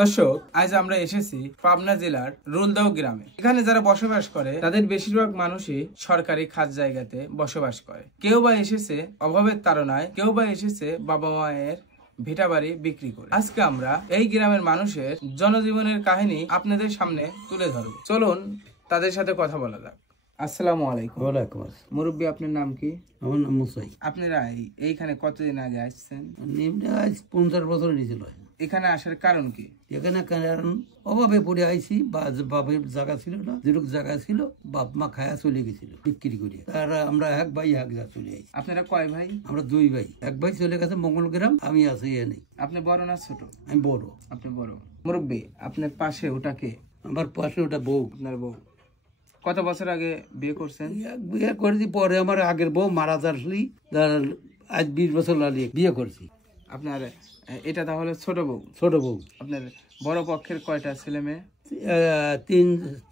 দর্শক, আজ আমরা এসেছি পাবনা জেলার রুলদাও গ্রামে। এখানে যারা বসবাস করে তাদের বেশিরভাগ মানুষই সরকারি খাস জায়গাতে বসবাস করে। কেউ বা এসেছে অভাবের তাড়নায়, কেউ বা এসেছে বাবা মায়ের ভিটা বাড়ি বিক্রি করে। আজকে আমরা এই গ্রামের মানুষের জনজীবনের কাহিনী আপনাদের সামনে তুলে ধরবো। চলুন তাদের সাথে কথা বলা যাক। আসসালামু আলাইকুম। ওয়ালাইকুম আসসালাম। মুরব্বী, আপনার নাম কি? আমার নাম মুসাই। আপনারা এইখানে কতদিন আগে আসছেন? নিম্নে আজ 50 বছর নিয়েছিল। এখানে আসার কারণ কি? এখানে কারণ অভাবে পড়ে আইছি, বাপের জায়গা ছিল না, যেরকম জায়গা ছিল বাপ মা খায়া চলে গেছিল বিক্রি করে। তারা আমরা এক ভাই এক যা চলে আইছি। আপনারা কয় ভাই? আমরা দুই ভাই। এক ভাই চলে গেছে মঙ্গলগ্রাম, আমি আছি এ নেই। আপনি বড় না ছোট? আমি বড়। আপনি বড়। মুরব্বী, আপনার পাশে ওটাকে? আমার পাশে ওটা বউ। আপনার বউ কত বছর আগে বিয়ে করছেন? বিয়ে করেছি পরে আমার আগের বউ মারা যাসলি, আজ 20 বছর লাগিয়ে বিয়ে করছি। আপনার এটা তাহলে ছোট বউ? ছোট বউ। আপনার বড় পক্ষের কয়টা ছেলে মেয়ে?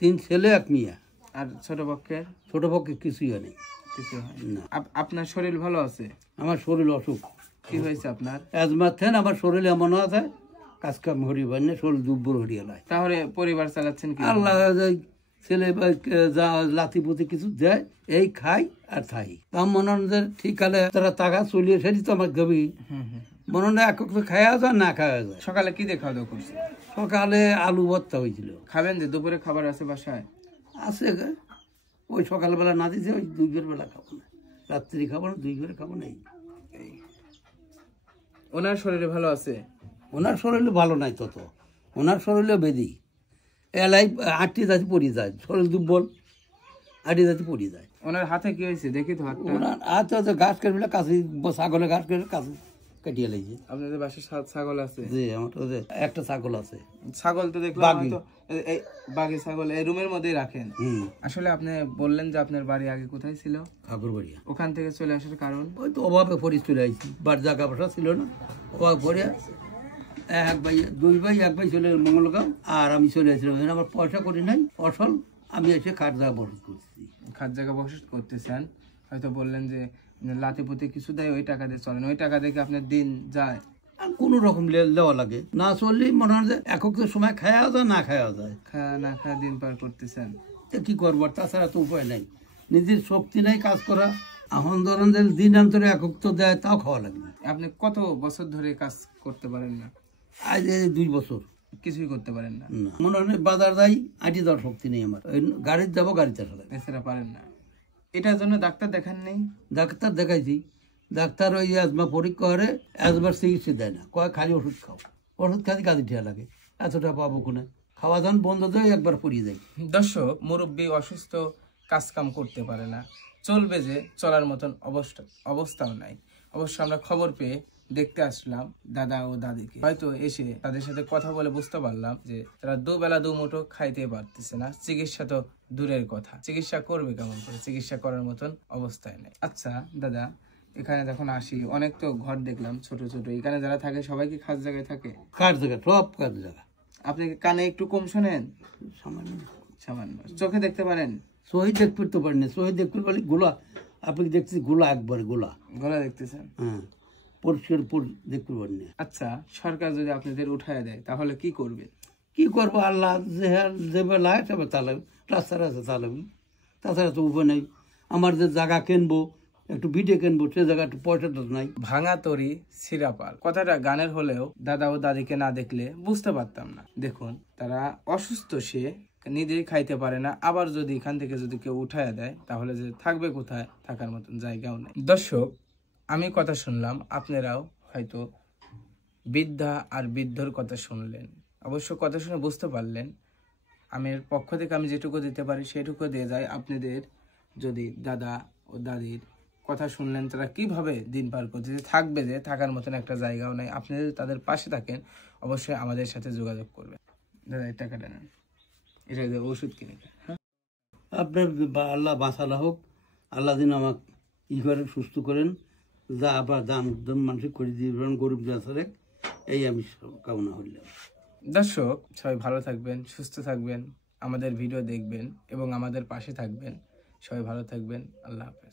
তিন ছেলে এক মেয়ে। আর ছোট পক্ষের? ছোট পক্ষে কিছুই হয় নাই। কিছু হয় না। আপনার শরীর ভালো আছে? আমার শরীর অসুখ। কি হয়েছে আপনার? অ্যাজমা থেন আমার শরীরে এমন আছে, কাজ কাম হরি পাই না, শরীর দুর্বল হরিয়া লাগে। তাহলে পরিবার চালাচ্ছেন কি? আল্লাহ ছেলে যা লাতি পুতি কিছু দেয়, এই খাই আর খাই। তা মনে হয় ঠিক হলে তারা টাকা চলিয়ে সেটি তো আমার গবি মনে হয় একক তো খাওয়া যায় না খাওয়া যায়। সকালে কি দিয়ে খাওয়া দাওয়া করছে? সকালে আলু ভর্তা হয়েছিল। খাবেন যে দুপুরে খাবার আছে বাসায়? আছে, ওই সকালবেলা না দিতে ওই 2 বেলা খাবো না, রাত্রি খাবো না, 2 বেলা খাবো না। ওনার শরীরে ভালো আছে? ওনার শরীরে ভালো নাই, তত ওনার শরীরে বেদি এলাই আটটি জাতি পড়ে যায়, শরীর দুর্বল, আটটি জাতি পড়ে যায়। ওনার হাতে কি হয়েছে দেখি তো হাতটা। ওনার হাতে হচ্ছে ঘাস কাটবে, কাছে ছাগলের ঘাস কেটে কাছে কাটিয়ে লাগছে। আপনাদের বাসায় ছাগল আছে? জি, আমার একটা ছাগল আছে। ছাগল তো দেখলাম হয়তো এই বাঘে ছাগল এই রুমের মধ্যেই রাখেন। আসলে আপনি বললেন যে আপনার বাড়ি আগে কোথায় ছিল? ঠাকুরবাড়িয়া। ওখান থেকে চলে আসার কারণ? ওই তো অভাবে পড়ে চলে আসছি, বাড়ি জায়গা পয়সা ছিল না, অভাবে পড়ে এক ভাই দুই ভাই, এক ভাই চলে মঙ্গলগাঁও আর আমি চলে আসছিলাম। আমার পয়সা করি নাই ফসল, আমি এসে খাট জায়গা বসত করছি। খাট জায়গা বসত করতেছেন, হয়তো বললেন যে লাতে পুঁতে কিছু দেয়, ওই টাকা দিয়ে চলেন, ওই টাকা দেখে আপনার দিন যায়? কোনো রকম দেওয়া লাগে না, চললেই মনে হয় যে একক তো সময় খাওয়া যায় না খাওয়া যায়, খাওয়া না খাওয়া দিন পার করতেছেন। কি করবো, তাছাড়া তো উপায় নাই, নিজের শক্তি নাই কাজ করা। এখন ধরেন যে দিন অন্তরে একক তো দেয়, তাও খাওয়া লাগবে। আপনি কত বছর ধরে কাজ করতে পারেন না? আজ 2 বছর কিছুই করতে পারেন না? মনে হয় বাজার যাই, আটি দেওয়ার শক্তি নেই আমার, গাড়িতে যাবো গাড়িতে চালাই, এছাড়া পারেন না। এটার জন্য ডাক্তার দেখান নেই? ডাক্তার দেখাইছি, ডাক্তার ওই অ্যাজমা পরীক্ষা করে অ্যাজমার চিকিৎসা দেয় না, কয় খালি ওষুধ খাও, ওষুধ খালি কাজে ঠিয়া লাগে, এতটা পাবো কোনে, খাওয়া দাওয়া বন্ধ দেয়, একবার পড়িয়ে যায়। দর্শক, মুরব্বী অসুস্থ, কাজ কাম করতে পারে না, চলবে যে চলার মতন অবস্থাও নাই। অবশ্য আমরা খবর পেয়ে দেখতে আসলাম দাদা ও দাদিকে, হয়তো এসে তাদের সাথে কথা বলে বুঝতে পারলাম যে তারা দুবেলা দুমুঠো খাইতে পারতেছে না। চিকিৎসা তো দূরের কথা, চিকিৎসা করবে কেমন করে? চিকিৎসা করার মতন অবস্থায় নেই। আচ্ছা দাদা, এখানে যখন আসি অনেক তো ঘর দেখলাম ছোট ছোট, এখানে যারা থাকে সবাই কি খাস জায়গায় থাকে? কার জায়গা, সব কার জায়গা। আপনি কানে একটু কম শোনেন? সামান্য। সামান্য। চোখে দেখতে পারেন? সহি দেখতে তো পারিনি, সহি দেখতে পারি গোলা, আপনি দেখছি গোলা, একবারে গোলা গলা দেখতেছেন? হ্যাঁ, পরিষ্কার দেখতে পারিনি। আচ্ছা, সরকার যদি আপনাদের উঠায় দেয় তাহলে কি করবেন? কি করবো, আল্লাহ যে লাগে তবে তাহলে রাস্তার আছে তাহলে, তাছাড়া তো উপায় নেই। আমার যে জায়গা কিনবো, একটু ভিটে কিনবো, সে জায়গা একটু পয়সাটা নাই। ভাঙা তরি সিরাপাল কথাটা গানের হলেও দাদা ও দাদিকে না দেখলে বুঝতে পারতাম না। দেখুন, তারা অসুস্থ, সে নিজেই খাইতে পারে না, আবার যদি এখান থেকে যদি কেউ উঠায় দেয় তাহলে যে থাকবে কোথায়, থাকার মতন জায়গাও নেই। দর্শক, আমি কথা শুনলাম, আপনারাও হয়তো বৃদ্ধা আর বৃদ্ধর কথা শুনলেন, অবশ্য কথা শুনে বুঝতে পারলেন। আমার পক্ষ থেকে আমি যেটুকু দিতে পারি সেটুকু দিয়ে যায়। আপনাদের যদি দাদা ও দাদির কথা শুনলেন, তারা কিভাবে দিন পার করছে, থাকবে যে থাকার মতন একটা জায়গাও নাই, আপনি যদি তাদের পাশে থাকেন অবশ্যই আমাদের সাথে যোগাযোগ করবেন। দাদা, এই টাকাটা নেন, এটা ওষুধ কিনে। হ্যাঁ, আপনার আল্লাহ বাঁচালা হোক, আল্লাহ দিন আমাকে করেন, সুস্থ করেন, যা আবার দান মানুষ করে দিবেন, গরিব যাচারে, এই আমি কামনা করলাম। দর্শক, সবাই ভালো থাকবেন, সুস্থ থাকবেন, আমাদের ভিডিও দেখবেন এবং আমাদের পাশে থাকবেন। সবাই ভালো থাকবেন। আল্লাহ হাফেজ।